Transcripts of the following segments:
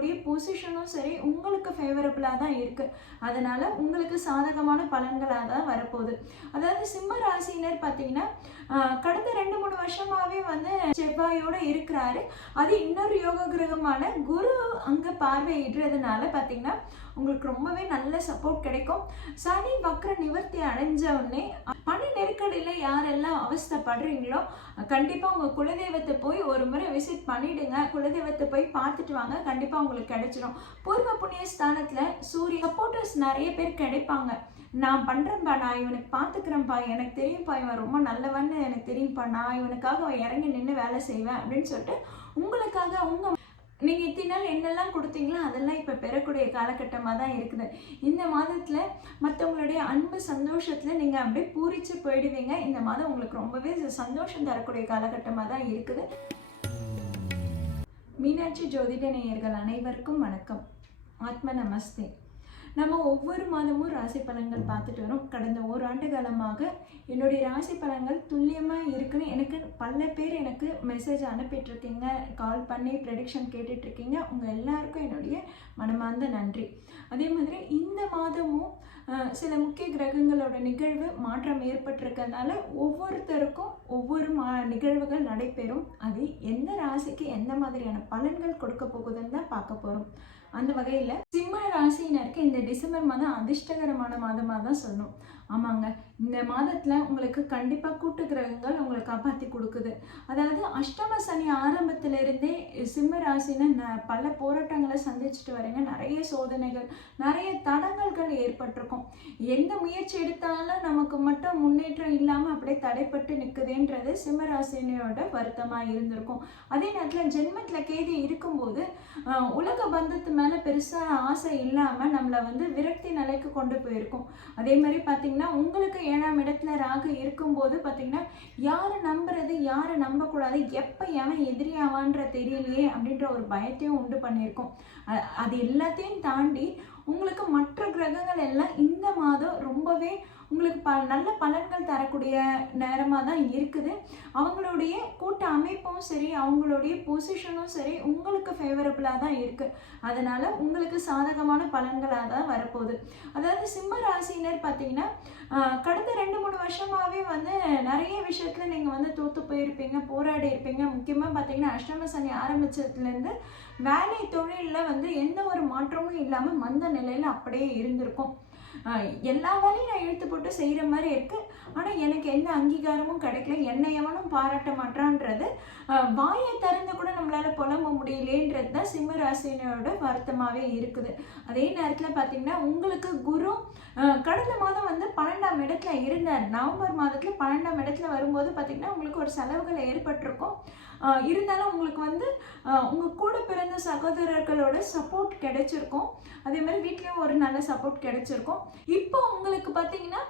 உங்களுடைய பொசிஷனும் சரி உங்களுக்கு ஃபேவரபுளாக தான் இருக்குது அதனால் உங்களுக்கு சாதகமான பலன்களாக தான் வரப்போகுது. அதாவது சிம்ம ராசினர் பார்த்தீங்கன்னா கடந்த ரெண்டு மூணு வருஷமாகவே வந்து செவ்வாயோட இருக்கிறாரு. அது இன்னொரு யோக கிரகமான குரு அங்கே பார்வையிடுறதுனால பார்த்தீங்கன்னா உங்களுக்கு ரொம்பவே நல்ல சப்போர்ட் கிடைக்கும். சனி வக்ர நிவர்த்தி அடைஞ்ச உடனே நெருக்கடியில் யாரெல்லாம் அவஸ்தைப்படுறீங்களோ கண்டிப்பாக உங்கள் குலதெய்வத்தை போய் ஒரு முறை விசிட் பண்ணிவிடுங்க குலதெய்வத்தை போய் பார்த்துட்டு வாங்க. கண்டிப்பாக உங்களுக்கு கிடைச்சிரும். பூர்வ புண்ணிய ஸ்தானத்தில் சூரிய சப்போர்ட்டர்ஸ் நிறைய பேர் கிடைப்பாங்க. நான் பண்ணுறேன்ப்பா நான் இவனுக்கு பார்த்துக்கிறேன்ப்பா எனக்கு தெரியும்ப்பா இவன் ரொம்ப நல்லவன்னு எனக்கு தெரியும்ப்பா நான் இவனுக்காக அவன் இறங்கி நின்று வேலை செய்வேன் அப்படின்னு சொல்லிட்டு உங்களுக்காக உங்கள் நீங்கள் இத்தனை நாள் என்னெல்லாம் கொடுத்தீங்களோ அதெல்லாம் இப்போ பெறக்கூடிய காலகட்டமாக தான் இருக்குது. இந்த மாதத்தில் மற்றவங்களுடைய அன்பு சந்தோஷத்தில் நீங்கள் அப்படியே பூரிச்சு போயிடுவீங்க. இந்த மாதம் உங்களுக்கு ரொம்பவே சந்தோஷம் தரக்கூடிய காலகட்டமாக தான் இருக்குது. மீனாட்சி ஜோதிட நேயர்கள் அனைவருக்கும் வணக்கம். ஆத்ம நமஸ்தே. நம்ம ஒவ்வொரு மாதமும் ராசி பலன்கள் பார்த்துட்டு வரோம். கடந்த ஓராண்டு காலமாக என்னுடைய ராசி பலன்கள் துல்லியமாக இருக்குன்னு எனக்கு பல பேர் எனக்கு மெசேஜ் அனுப்பிட்டு இருக்கீங்க கால் பண்ணி ப்ரெடிக்ஷன் கேட்டுட்டு இருக்கீங்க உங்கள் எல்லாருக்கும் என்னுடைய மனமார்ந்த நன்றி. அதே மாதிரி இந்த மாதமும் சில முக்கிய கிரகங்களோட நிகழ்வு மாற்றம் ஏற்பட்டிருக்கறனால ஒவ்வொருத்தருக்கும் ஒவ்வொரு மா நிகழ்வுகள் நடைபெறும். அது எந்த ராசிக்கு எந்த மாதிரியான பலன்கள் கொடுக்க போகுதுன்னு தான் பார்க்க போகிறோம் அந்த வகையில் சிம்ம ராசியினருக்கு இந்த டிசம்பர் மாதம் அதிர்ஷ்டகரமான மாதமாக தான் சொல்லணும். ஆமாங்க. இந்த மாதத்தில் உங்களுக்கு கண்டிப்பாக கூட்டு கிரகங்கள் உங்களை காப்பாற்றி கொடுக்குது. அதாவது அஷ்டம சனி ஆரம்பத்திலிருந்தே சிம்ம ராசின்னு ந- பல போராட்டங்களை சந்திச்சுட்டு வரீங்க நிறைய சோதனைகள் நிறைய தடங்கல்கள் ஏற்பட்டிருக்கும். எந்த முயற்சி எடுத்தாலும் நமக்கு மட்டும் முன்னேற்றம் இல்லாமல் அப்படியே தடைப்பட்டு நிற்குதுன்றது சிம்ம ராசினியோட வருத்தமாக இருந்திருக்கும். அதே நேரத்தில் ஜென்மத்தில் கேதி இருக்கும்போது உலக பந்தத்து மேலே பெருசாக ஆசை இல்லாமல் நம்மளை வந்து விரக்தி நிலைக்கு கொண்டு போயிருக்கும். அதே மாதிரி பார்த்தீங்கன்னா உங்களுக்கு ஏழாம் இடத்துல ராகு இருக்கும்போது பார்த்தீங்கன்னா யாரை நம்புறது யாரை நம்பக்கூடாது எப்போ எவன் எதிரியாவான்ற தெரியலையே அப்படின்ற ஒரு பயத்தையும் உண்டு பண்ணியிருக்கோம். அது எல்லாத்தையும் தாண்டி உங்களுக்கு மற்ற கிரகங்கள் எல்லாம் இந்த மாதம் ரொம்பவே உங்களுக்கு ப நல்ல பலன்கள் தரக்கூடிய நேரமாக தான் இருக்குது. அவங்க அமைப்பும் சரி அவங்களுடைய பொசிஷனும் சரி உங்களுக்கு ஃபேவரபுளாக தான் இருக்குது அதனால் உங்களுக்கு சாதகமான பலன்களாக தான் வரப்போகுது. அதாவது சிம்ம ராசினர் பார்த்தீங்கன்னா கடந்த ரெண்டு மூணு வருஷமாகவே வந்து நிறைய விஷயத்தில் நீங்கள் வந்து தோற்று போயிருப்பீங்க போராடி இருப்பீங்க. முக்கியமாக பார்த்தீங்கன்னா அஷ்டம சனி ஆரம்பிச்சதுலேருந்து வேலை தொழிலில் வந்து எந்த ஒரு மாற்றமும் இல்லாமல் மந்த நிலையில் அப்படியே இருந்திருக்கும். எல்லா வேலையும் நான் இழுத்து போட்டு செய்கிற மாதிரி இருக்குது ஆனால் எனக்கு எந்த அங்கீகாரமும் கிடைக்கல. என்னை எவனும் பாராட்ட மாட்டான்றது ஆஹ் வாயை திறந்து கூட நம்மளால் புலம்ப முடியலேன்றது தான் சிம்ம ராசினோட வருத்தமாகவே இருக்குது. அதே நேரத்தில் பார்த்தீங்கன்னா உங்களுக்கு குரு கடந்த மாதம் வந்து பன்னெண்டாம் இடம் இருந்த நவம்பர் மாதத்தில் பன்னெண்டாம் இடத்துல வரும்போது பார்த்திங்கன்னா உங்களுக்கு ஒரு செலவுகள் ஏற்பட்டிருக்கும். இருந்தாலும் உங்களுக்கு வந்து உங்கள் கூட பிறந்த சகோதரர்களோட சப்போர்ட் கிடைச்சிருக்கும். அதே மாதிரி வீட்லேயும் ஒரு நல்ல சப்போர்ட் கிடைச்சிருக்கும். இப்போ உங்களுக்கு பார்த்தீங்கன்னா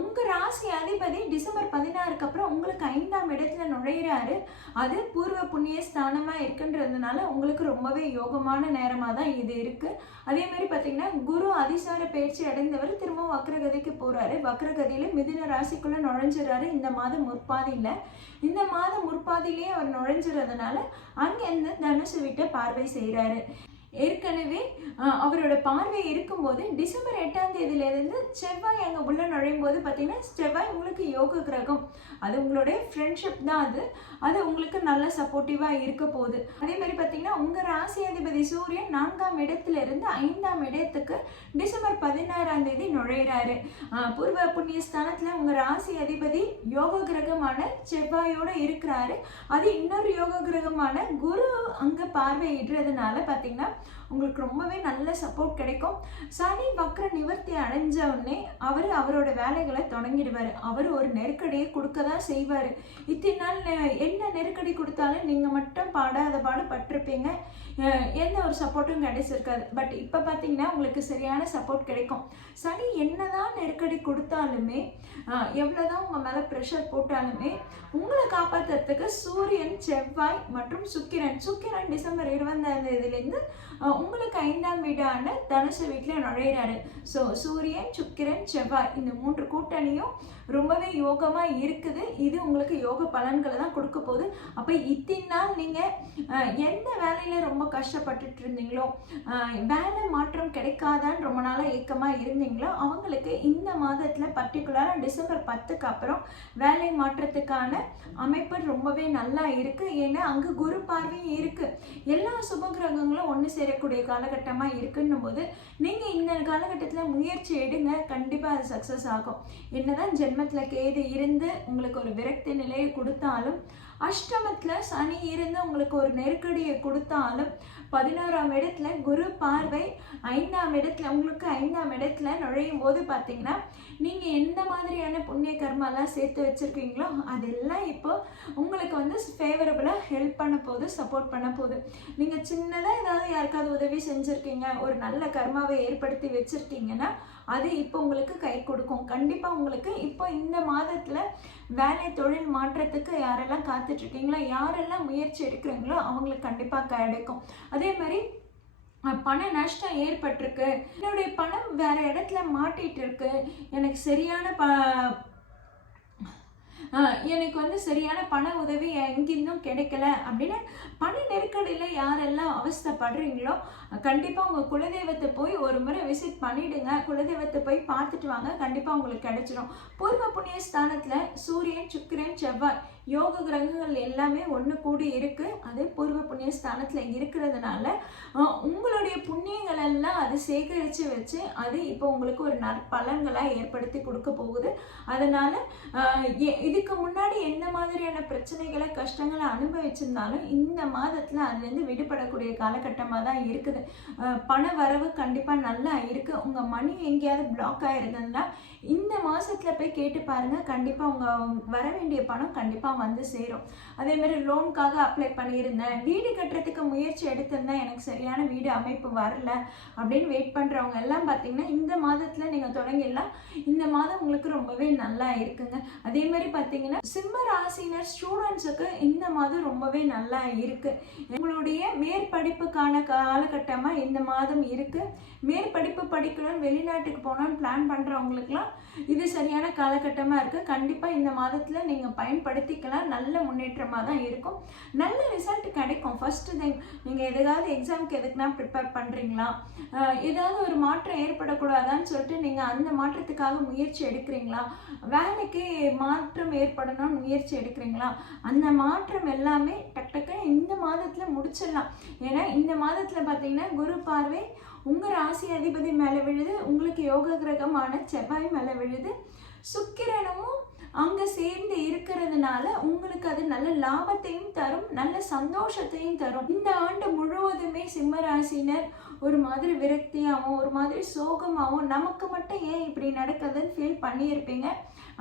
உங்கள் ராசி அதிபதி டிசம்பர் பதினாறுக்கு அப்புறம் உங்களுக்கு ஐந்தாம் இடத்துல நுழையிறாரு. அது பூர்வ புண்ணிய ஸ்தானமாக இருக்குன்றதுனால உங்களுக்கு ரொம்பவே யோகமான நேரமாக தான் இது இருக்குது அதே மாதிரி பார்த்தீங்கன்னா குரு அதிசார பயிற்சி அடைந்தவர் திரும்பவும் வக்ரகதிக்கு போகிறாரு வக்ரகதியில் மிதுன ராசிக்குள்ளே நுழைஞ்சிடறாரு. இந்த மாதம் முற்பாதியில். இந்த மாதம் முற்பாதியிலேயே அவர் நுழைஞ்சிறதுனால அங்கேருந்து தனுசு விட்டு பார்வை செய்கிறாரு ஏற்கனவே அவரோட பார்வை இருக்கும்போது டிசம்பர் எட்டாம் தேதியிலேருந்து செவ்வாய் அங்கே உள்ள நுழையும் போது பார்த்தீங்கன்னா செவ்வாய் உங்களுக்கு யோக கிரகம். அது உங்களுடைய ஃப்ரெண்ட்ஷிப் தான் அது. அது உங்களுக்கு நல்ல சப்போர்ட்டிவாக இருக்க போகுது. அதே மாதிரி பார்த்தீங்கன்னா உங்கள் ராசி அதிபதி சூரியன் நான்காம் இடத்துல இருந்து ஐந்தாம் இடத்துக்கு டிசம்பர் பதினாறாம் தேதி நுழையிறாரு. பூர்வ புண்ணிய ஸ்தானத்தில் உங்கள் ராசி அதிபதி யோக கிரகமான செவ்வாயோடு இருக்கிறாரு. அது இன்னொரு யோக கிரகமான குரு அங்கே பார்வையிடுறதுனால பார்த்தீங்கன்னா உங்களுக்கு ரொம்பவே நல்ல சப்போர்ட் கிடைக்கும். சனி வக்ர நிவர்த்தி அடைஞ்ச உடனே அவர் அவரோட வேலைகளை தொடங்கிடுவார். அவர் ஒரு நெருக்கடியை கொடுக்க தான் செய்வார். இத்தனை நாள் என்ன நெருக்கடி கொடுத்தாலும் நீங்கள் மட்டும் பாடாத பாடு பட்டிருப்பீங்க. எந்த ஒரு சப்போர்ட்டும் கிடைச்சிருக்காது. பட் இப்போ பார்த்தீங்கன்னா உங்களுக்கு சரியான சப்போர்ட் கிடைக்கும். சனி என்னதான் நெருக்கடி கொடுத்தாலுமே எவ்வளோதான் உங்கள் மேலே ப்ரெஷர் போட்டாலுமே உங்களை காப்பாற்றுறதுக்கு சூரியன் செவ்வாய் மற்றும் சுக்கிரன். சுக்கிரன் டிசம்பர் இருபதாம் தேதியிலேருந்து உங்களுக்கு ஐந்தாம் வீடான தனுசு வீட்டில் நுழையிறாரு. ஸோ சூரியன் சுக்கிரன் செவ்வாய் இந்த மூன்று கூட்டணியும் ரொம்பவே யோகமாக இருக்குது. இது உங்களுக்கு யோக பலன்களை தான் கொடுக்க போகுது. அப்போ இத்தனை நாள் நீங்கள் எந்த வேலையில் ரொம்ப கஷ்டப்பட்டுட்டு இருந்தீங்களோ வேலை மாற்றம் கிடைக்காதான்னு ரொம்ப நாளாக ஏக்கமாக இருந்தீங்களோ அவங்களுக்கு இந்த மாதத்தில் பர்டிகுலராக டிசம்பர் பத்துக்கு அப்புறம் வேலை மாற்றத்துக்கான அமைப்பு ரொம்பவே நல்லா இருக்குது ஏன்னா அங்கே குரு பார்வையும் இருக்குது எல்லா சுபகிரகங்களும் ஒன்று ஒன்று சேரக்கூடிய காலகட்டமாக இருக்குன்னும் போது நீங்கள் இந்த காலகட்டத்தில் முயற்சி எடுங்க. கண்டிப்பாக அது சக்ஸஸ் ஆகும். என்னதான் ஜென்மத்தில் கேது இருந்து உங்களுக்கு ஒரு விரக்தி நிலையை கொடுத்தாலும் அஷ்டமத்தில் சனி இருந்து உங்களுக்கு ஒரு நெருக்கடியை கொடுத்தாலும் பதினோராம் இடத்துல குரு பார்வை ஐந்தாம் இடத்துல உங்களுக்கு ஐந்தாம் இடத்துல நுழையும் போது பார்த்தீங்கன்னா நீங்கள் எந்த மாதிரியான புண்ணிய கர்மாலாம் சேர்த்து வச்சுருக்கீங்களோ அதெல்லாம் இப்போ உங்களுக்கு வந்து ஃபேவரபுளாக ஹெல்ப் பண்ண போகுது சப்போர்ட் பண்ண போகுது. நீங்கள் சின்னதாக ஏதாவது யாருக்காவது உதவி செஞ்சுருக்கீங்க ஒரு நல்ல கர்மாவை ஏற்படுத்தி வச்சுருக்கீங்கன்னா அது இப்போ உங்களுக்கு கை கொடுக்கும். கண்டிப்பாக உங்களுக்கு இப்போ இந்த மாதத்தில் வேலை தொழில் மாற்றத்துக்கு யாரெல்லாம் காத்துட்ருக்கீங்களோ யாரெல்லாம் முயற்சி எடுக்கிறீங்களோ அவங்களுக்கு கண்டிப்பாக கிடைக்கும் அதே மாதிரி பண நஷ்டம் ஏற்பட்டிருக்கு. என்னுடைய பணம் வேறு இடத்துல மாட்டிகிட்டு இருக்கு எனக்கு சரியான ப எனக்கு வந்து சரியான பண உதவி எங்கிருந்தும் கிடைக்கல அப்படின்னு பண நெருக்கடியில் யாரெல்லாம் அவஸ்தைப்படுறீங்களோ கண்டிப்பாக உங்கள் குலதெய்வத்தை போய் ஒரு முறை விசிட் பண்ணிவிடுங்க குலதெய்வத்தை போய் பார்த்துட்டு வாங்க. கண்டிப்பாக உங்களுக்கு கிடைச்சிடும் பூர்வ புண்ணிய ஸ்தானத்தில் சூரியன் சுக்கிரன் செவ்வாய் யோக கிரகங்கள் எல்லாமே ஒன்று கூடி இருக்குது அது பூர்வ புண்ணிய ஸ்தானத்தில் இருக்கிறதுனால உங்களுடைய புண்ணியங்கள் எல்லாம் அது சேகரித்து வச்சு அது இப்போ உங்களுக்கு ஒரு நற்பலன்களாக ஏற்படுத்தி கொடுக்க போகுது. அதனால் எ- இதுக்கு முன்னாடி என்ன மாதிரியான பிரச்சனைகளை கஷ்டங்களை அனுபவிச்சிருந்தாலும் இந்த மாதத்தில் அதுலேருந்து விடுபடக்கூடிய காலகட்டமாக தான் இருக்குது. பண வரவு கண்டிப்பாக நல்லா இருக்குது உங்கள் மணி எங்கேயாவது பிளாக் ஆகிருந்ததுன்னா இந்த மாதத்தில் போய் கேட்டு பாருங்கள் கண்டிப்பாக உங்கள் வர வேண்டிய பணம் கண்டிப்பாக வந்து சேரும். அதே மாதிரி லோனுக்காக அப்ளை பண்ணியிருந்தேன். வீடு கட்டுறதுக்கு முயற்சி எடுத்திருந்தேன். எனக்கு சரியான வீடு அமைப்பு வரல அப்படின்னு வெயிட் பண்ணுறவங்க எல்லாம் பார்த்தீங்கன்னா இந்த மாதத்தில் நீங்கள் தொடங்கிடலாம். இந்த மாதம் உங்களுக்கு ரொம்பவே நல்லா இருக்குங்க. அதேமாதிரி பார்த்தீங்கன்னா சிம்ம ராசினர் ஸ்டூடெண்ட்ஸுக்கு இந்த மாதம் ரொம்பவே நல்லா இருக்குது உங்களுடைய மேற்படிப்புக்கான காலகட்டமாக இந்த மாதம் இருக்குது மேற்படிப்பு படிக்கணும்னு வெளிநாட்டுக்கு போகணும்னு பிளான் பண்ணுறவங்களுக்குலாம் இது சரியான காலகட்டமாக இருக்குது கண்டிப்பாக இந்த மாதத்தில் நீங்கள் பயன்படுத்திக்கலாம் நல்ல முன்னேற்றமாக தான் இருக்கும். நல்ல ரிசல்ட் கிடைக்கும். ஃபஸ்ட்டு திங் நீங்கள் எதுக்காவது எக்ஸாமுக்கு எதுக்குனா ப்ரிப்பேர் பண்ணுறீங்களா ஏதாவது ஒரு மாற்றம் ஏற்படக்கூடாதான்னு சொல்லிட்டு நீங்கள் அந்த மாற்றத்துக்காக முயற்சி எடுக்கிறீங்களா? வேலைக்கு மாற்றம் ஏற்படணும்னு முயற்சி எடுக்கிறீங்களா? அந்த மாற்றம் எல்லாமே டக் டக்குன்னு இந்த மாதத்தில் முடிச்சிடலாம். ஏன்னா இந்த மாதத்தில் பார்த்தீங்கன்னா குரு பார்வை உங்கள் ராசி அதிபதி மேலே விழுது. உங்களுக்கு யோக கிரகமான செவ்வாய் மேலே விழுது. சுக்கிரனும் அங்கே சேர்ந்து இருக்கிறதுனால உங்களுக்கு அது நல்ல லாபத்தையும் தரும் நல்ல சந்தோஷத்தையும் தரும். இந்த ஆண்டு முழுவதுமே சிம்மராசினர் ஒரு மாதிரி விரக்தியாகவும் ஒரு மாதிரி சோகமாகவும் நமக்கு மட்டும் ஏன் இப்படி நடக்குதுன்னு ஃபீல் பண்ணியிருப்பீங்க.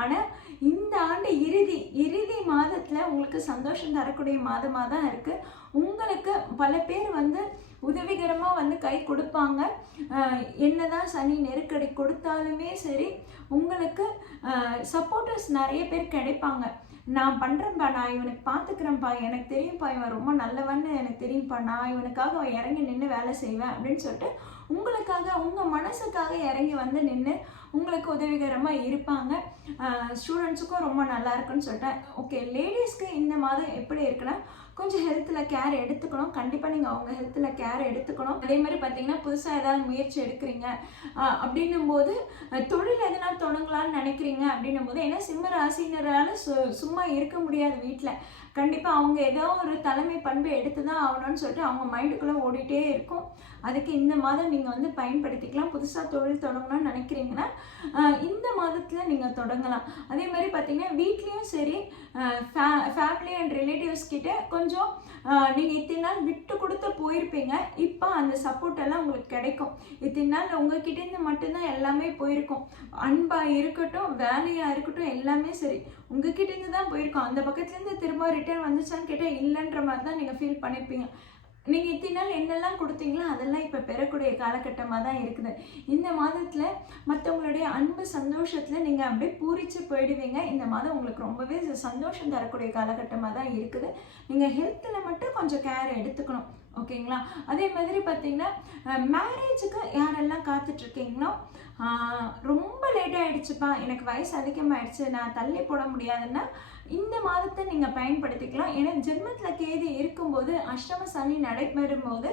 ஆனால் இந்த ஆண்டு இறுதி இறுதி மாதத்தில் உங்களுக்கு சந்தோஷம் தரக்கூடிய மாதமாக தான் இருக்குது உங்களுக்கு பல பேர் வந்து உதவிகரமாக வந்து கை கொடுப்பாங்க. என்னதான் சனி நெருக்கடி கொடுத்தாலுமே சரி உங்களுக்கு சப்போர்ட்டர்ஸ் நிறைய பேர் கிடைப்பாங்க. நான் பண்ணுறேன்ப்பா நான் இவனுக்கு பார்த்துக்கிறேன்ப்பா எனக்கு தெரியும்ப்பா இவன் ரொம்ப நல்லவன்னு எனக்கு தெரியும்ப்பா நான் இவனுக்காக இறங்கி நின்று வேலை செய்வேன் அப்படின்னு சொல்லிட்டு உங்களுக்காக உங்கள் மனசுக்காக இறங்கி வந்து நின்று உங்களுக்கு உதவிகரமாக இருப்பாங்க. ஸ்டூடெண்ட்ஸுக்கும் ரொம்ப நல்லா இருக்குன்னு சொல்லிட்டேன். ஓகே லேடிஸ்க்கு இந்த மாதம் எப்படி இருக்குன்னா கொஞ்சம் ஹெல்த்தில் கேர் எடுத்துக்கணும். கண்டிப்பாக நீங்கள் அவங்க ஹெல்த்தில் கேர் எடுத்துக்கணும். அதே மாதிரி பார்த்தீங்கன்னா புதுசாக ஏதாவது முயற்சி எடுக்கிறீங்க. அப்படின்னும் போது தொழில் எதனா தொடங்கலாம்னு நினைக்கிறீங்க அப்படின்னும் போது ஏன்னா சிம்ம ராசினரால் சு சும்மா இருக்க முடியாது வீட்டில் கண்டிப்பாக அவங்க ஏதோ ஒரு தலைமை பண்பை எடுத்து தான் ஆகணும்னு சொல்லிட்டு அவங்க மைண்டுக்குள்ளே ஓடிட்டே இருக்கும். அதுக்கு இந்த மாதம் நீங்கள் வந்து பயன்படுத்திக்கலாம். புதுசாக தொழில் தொடங்கணும்னு நினைக்கிறீங்கன்னா இந்த மாதத்தில் நீங்கள் தொடங்கலாம். அதே மாதிரி பார்த்தீங்கன்னா வீட்லேயும் சரி ஃபேமிலி அண்ட் ரிலேட்டிவ்ஸ் கிட்டே கொஞ்சம் நீங்கள் இத்தனை நாள் விட்டு கொடுத்து போயிருப்பீங்க. இப்போ அந்த சப்போர்ட் எல்லாம் உங்களுக்கு கிடைக்கும். இத்தனை நாள் உங்ககிட்டேருந்து மட்டும்தான் எல்லாமே போயிருக்கும். அன்பாக இருக்கட்டும் வேலையாக இருக்கட்டும் எல்லாமே சரி. உங்ககிட்டேருந்து தான் போயிருக்கோம். அந்த பக்கத்துலேருந்து திரும்ப ரிட்டர்ன் வந்துச்சான்னு கேட்டால் இல்லைன்ற மாதிரி தான் நீங்கள் ஃபீல் பண்ணியிருப்பீங்க நீங்கள் இத்தனை நாள் என்னெல்லாம் கொடுத்தீங்களோ அதெல்லாம் இப்போ பெறக்கூடிய காலகட்டமாக தான் இருக்குது. இந்த மாதத்தில் மற்றவங்களுடைய அன்பு சந்தோஷத்தில் நீங்கள் அப்படியே பூரிச்சு போயிடுவீங்க. இந்த மாதம் உங்களுக்கு ரொம்பவே சந்தோஷம் தரக்கூடிய காலகட்டமாக தான் இருக்குது. நீங்கள் ஹெல்த்தில் மட்டும் கொஞ்சம் கேர் எடுத்துக்கணும். ஓகேங்களா அதே மாதிரி பார்த்தீங்கன்னா மேரேஜுக்கு யாரெல்லாம் காத்துட்ருக்கீங்களோ ரொம்ப லேட் ஆகிடுச்சுப்பா எனக்கு வயசு அதிகமாகிடுச்சு நான் தள்ளி போட முடியாதுன்னா இந்த மாதத்தை நீங்கள் பயன்படுத்திக்கலாம். ஏன்னா ஜென்மத்தில் கேது இருக்கும்போது அஷ்டம சனி நடைபெறும் போது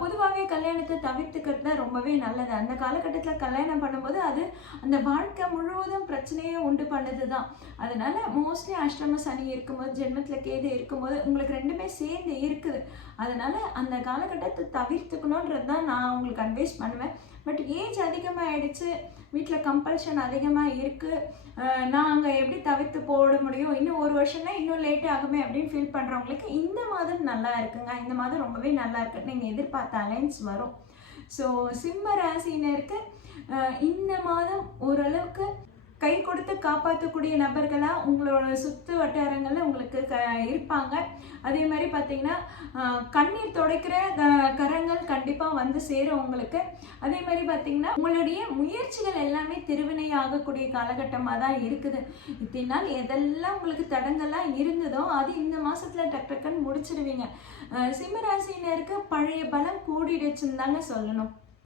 பொதுவாகவே கல்யாணத்தை தவிர்த்துக்கிறது தான் ரொம்பவே நல்லது. அந்த காலகட்டத்தில் கல்யாணம் பண்ணும்போது அது அந்த வாழ்க்கை முழுவதும் பிரச்சனையை உண்டு பண்ணுது தான் அதனால் மோஸ்ட்லி அஷ்டம சனி இருக்கும்போது ஜென்மத்தில் கேது இருக்கும்போது உங்களுக்கு ரெண்டுமே சேர்ந்து இருக்குது. அதனால் அந்த காலகட்டத்தை தவிர்த்துக்கணுன்றது தான் நான் உங்களுக்கு அட்வைஸ் பண்ணுவேன். பட் ஏஜ் அதிகமாகிடுச்சு வீட்டில் கம்பல்ஷன் அதிகமாக இருக்குது நாங்கள் எப்படி தவிர்த்து போட முடியும்? இன்னும் ஒரு வருஷம்னா இன்னும் லேட் ஆகுமே அப்படின்னு ஃபீல் பண்ணுறவங்களுக்கு இந்த மாதம் நல்லா இருக்குங்க. இந்த மாதம் ரொம்பவே நல்லா இருக்கு. நீங்கள் எதிர்பார்த்த அலைன்ஸ் வரும். ஸோ சிம்ம ராசினருக்கு இந்த மாதம் ஓரளவுக்கு கை கொடுத்து காப்பாற்றக்கூடிய நபர்களாக உங்களோட சுற்று வட்டாரங்களில் உங்களுக்கு க இருப்பாங்க. அதே மாதிரி பார்த்தீங்கன்னா கண்ணீர் துடைக்கிற கரங்கள் கண்டிப்பாக வந்து சேரும் உங்களுக்கு. அதே மாதிரி பார்த்தீங்கன்னா உங்களுடைய முயற்சிகள் எல்லாமே திருவினை ஆகக்கூடிய காலகட்டமாக தான் இருக்குது. இத்தனை நாள் எதெல்லாம் உங்களுக்கு தடங்கெல்லாம் இருந்ததோ அது இந்த மாதத்தில் டக் டக்குன்னு முடிச்சிடுவீங்க. சிம்மராசினருக்கு பழைய பலம் கூடிடுச்சுன்னு தாங்க சொல்லணும்.